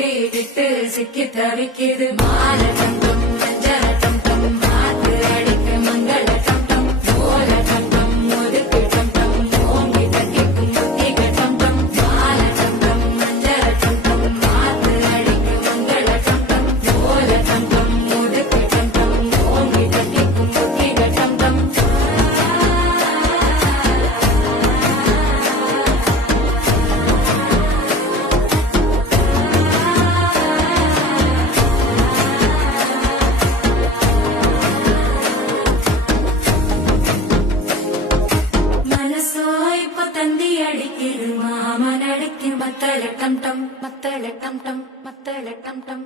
விட்டு சிக்கி தவிக்குது மால தங்கம் மஞ்சள தங்கம் மாத்து அடிக்கு மங்கள தங்கம் ஓல தங்கம் ஒதுக்கு தங்கம் ஓங்கி தட்டிக்கும் முத்திக தங்கம் மால தங்கம் மஞ்சள தங்கம் மாத்து அடிக்கு மங்கள தங்கம் ஓல தங்கம் ஒதுக்கு தங்கம் ஓங்கி தட்டிக்கும் முத்திக தங்கம் தந்தி அடிக்குது மாமன் அடிக்கு மத்தள டம் டம் மத்தள டம் டம் மத்தள டம் டம்